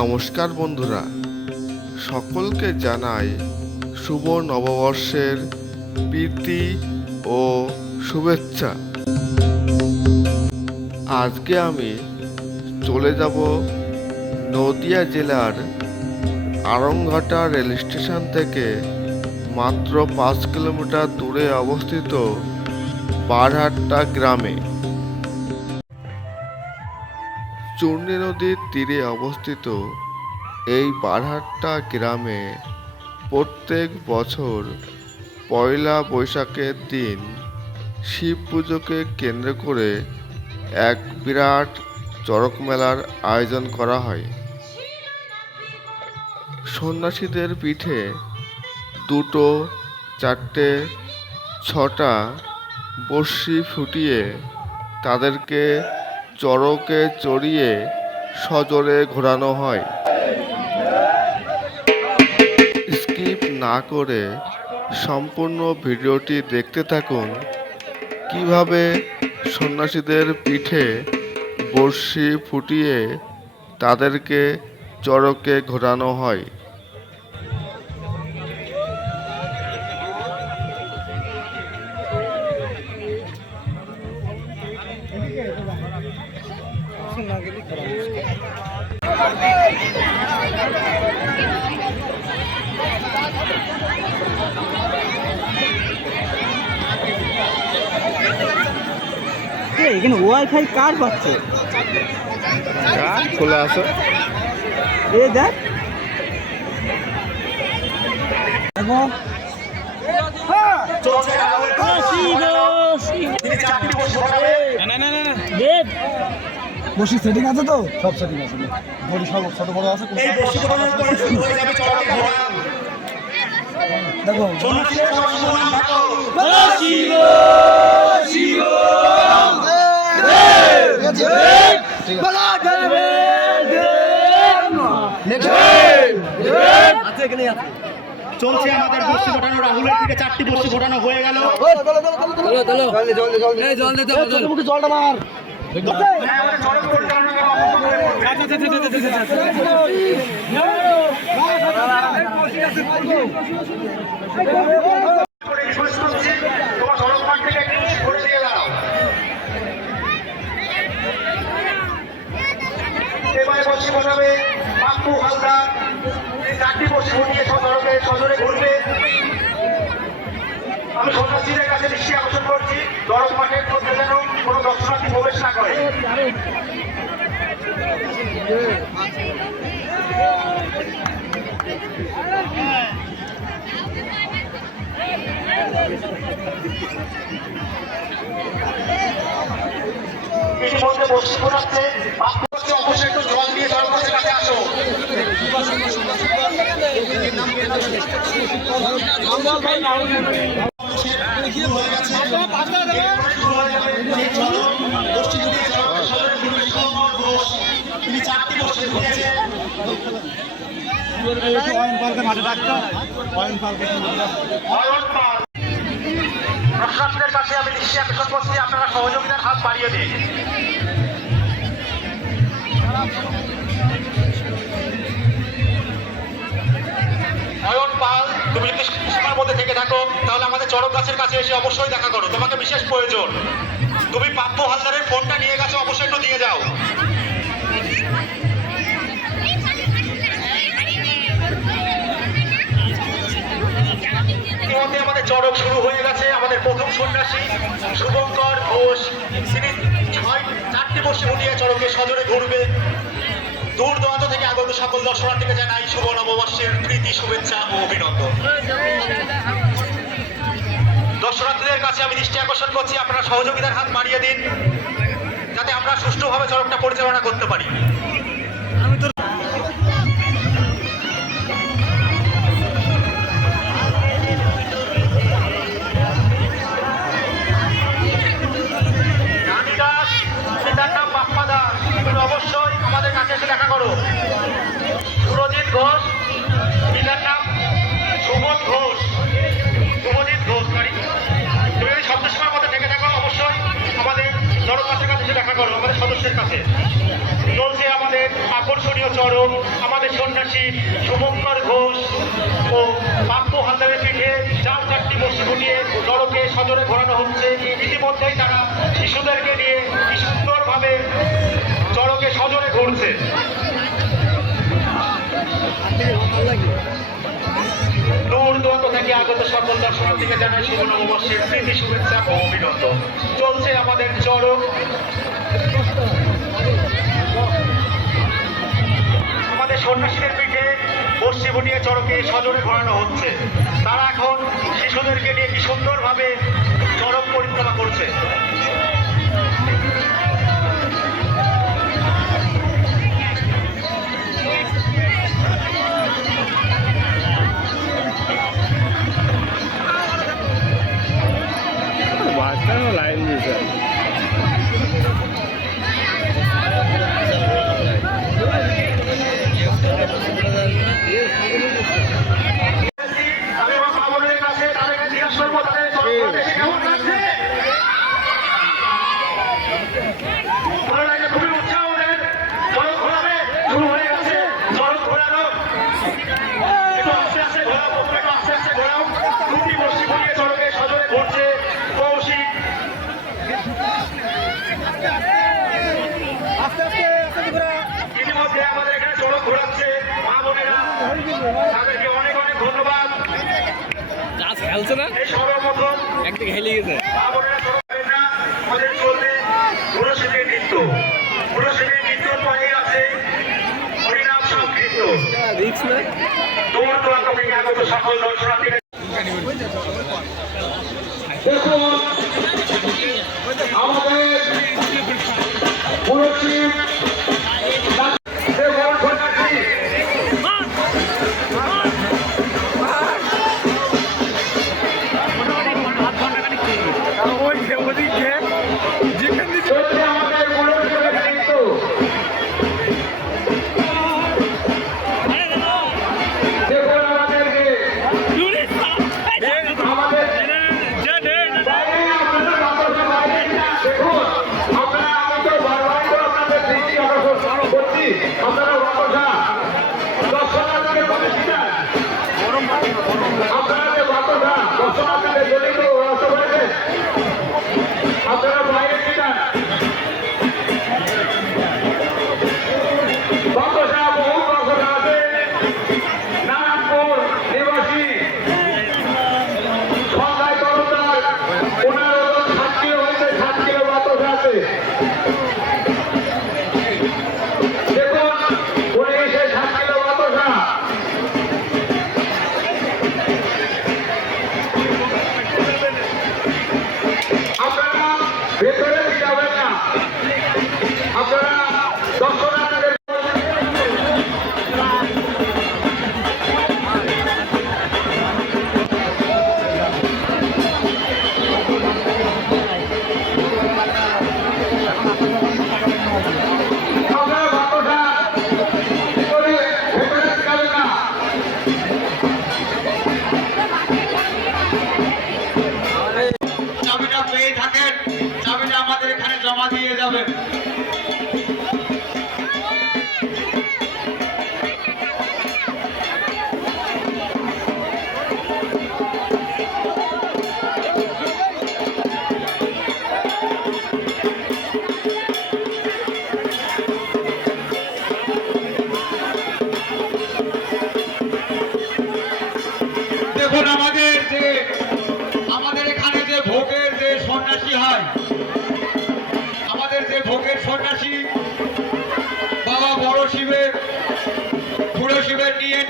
নমস্কার বন্ধুরা। সকলকে জানাই শুভ নববর্ষের প্রীতি ও শুভেচ্ছা। আজকে আমি চলে যাব নদিয়া জেলার আরংঘাটা রেল স্টেশন থেকে মাত্র পাঁচ কিলোমিটার দূরে অবস্থিত বারহাট্টা গ্রামে। চূর্ণী নদীর তীরে অবস্থিত এই বারহাট্টা গ্রামে প্রত্যেক বছর পয়লা বৈশাখের দিন শিব পুজোকে কেন্দ্র করে এক বিরাট চড়ক মেলার আয়োজন করা হয়। সন্ন্যাসীদের পিঠে দুটো, চারটে, ছটা বড়শি ফুটিয়ে তাদেরকে চড়কে চড়িয়ে সজোরে ঘোরানো হয়। স্কিপ না করে সম্পূর্ণ ভিডিওটি দেখতে থাকুন। কীভাবে সন্ন্যাসীদের পিঠে বড়শি ফুটিয়ে তাদেরকে চড়কে ঘোরানো হয়। এ, এখানে ওয়াইফাই কার পাচ্ছে? খোলা আছে এ দেখ। দেখো বসি সেটিং আছে তো? সব সেটিং আছে বডি সব ছোট বড় আছে এই বসি ঘটনার পরে শুরু হয়ে যাবে চলাটি দেখো ঠিক আছে এখানে আছে চলছে আমাদের বসি ফোটানো রাহুলের দিকে চারটি বসি ফোটানো হয়ে গেল। করে রিকোয়েস্ট করছি তোমার সড়ক মাঠ থেকে একটু করে দিয়ে দাও এবারে বসি ফোটাবে পাপ্পু হালদার চারটি বসি ফুটিয়ে সড়কে সজোরে ঘুরবে আমি সন্ন্যাসীদের কাছে দৃষ্টি আকর্ষণ করছি। দরজ মাঠের মধ্যে যেন কোনো দর্শনার্থী প্রবেশ না করে। ইতিমধ্যে অবশ্যই একটু জল দিয়ে সড়কের কাছে আসো। তিনি চারটি বসে ঘুরেছে অয়ন পাল প্রশাসনের কাছে আমি দৃষ্টি আকর্ষণ করছি আপনারা সহযোগিতার হাত বাড়িয়ে দিন। তুমি যদি সীমার মধ্যে থেকে থাকো, তাহলে আমাদের চড়ক গাছের কাছে এসে অবশ্যই দেখা করো। তোমাকে বিশেষ প্রয়োজন। তুমি পাপ্পু হালদারের ফোনটা নিয়ে গেছো, অবশ্যই একটু দিয়ে যাও। ইতিমধ্যে আমাদের চড়ক শুরু হয়ে গেছে। আমাদের প্রথম সন্ন্যাসী, শুভঙ্কর ঘোষ, তিনি ছয়, চারটি বসে উঠিয়ে চড়কে সজোরে ঘুরবে। দূর দূরান্ত থেকে আগত সকল দর্শনার্থীকে জানাই শুভ নববর্ষের প্রীতি, শুভেচ্ছা ও অভিনন্দন। দর্শনার্থীদের কাছে আমি দৃষ্টি আকর্ষণ করছি, আপনারা সহযোগিতার হাত মারিয়ে দিন, যাতে আমরা সুষ্ঠুভাবে চড়কটা পরিচালনা করতে পারি। আমাদের কাছে। চলছে আমাদের আকর্ষণীয় চরক আমাদের সন্ন্যাসী শুভঙ্কর ঘোষ ও পাপ্পু হালদারের পিঠে চার চারটি বসে ফুটিয়ে চরকে সজরে ঘোরানো হচ্ছে। ইতিমধ্যেই তারা শিশুদেরকে নিয়ে সুন্দরভাবে চরকে সজরে ঘুরছে। দূর দূরান্ত থেকে আগত সকল দর্শনার্থীকে জানাই শুভ নববর্ষের প্রীতি, শুভেচ্ছা ও অভিনন্দন। চলছে আমাদের চরক আমাদের সন্ন্যাসীদের পিঠে বর্ষি বুটিয়ে চরকে সজরে ঘোরানো হচ্ছে। তারা এখন শিশুদেরকে নিয়ে কি সুন্দরভাবে চরক পরিক্রমা করছে। লাইন তাদেরকে অনেক অনেক ধন্যবাদ। গাছ খেলছে না সর্বপ্রথম একদিকে হেলে গেছে। না আমাদের চলবে পুরশিবের নৃত্য। পুরশিবের নৃত্যর পরে আছে হরিনাম সংকীর্ত দূর দূরান্ত থেকে আগত সকল দর্শনার্থীরা দেখুন আমাদের পুরশিব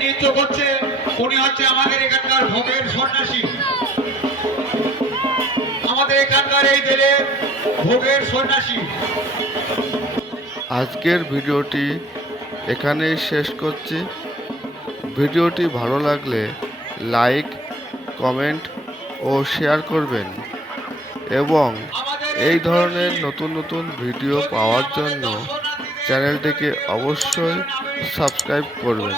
নৃত্য করছে উনি হচ্ছে আমাদের এখানকার ভোগের সন্ন্যাসী। আমাদের এখানকার এই জেলে ভোগের সন্ন্যাসী। আজকের ভিডিওটি এখানেই শেষ করছি। ভিডিওটি ভালো লাগলে লাইক কমেন্ট ও শেয়ার করবেন এবং এই ধরনের নতুন নতুন ভিডিও পাওয়ার জন্য চ্যানেলটিকে অবশ্যই সাবস্ক্রাইব করবেন।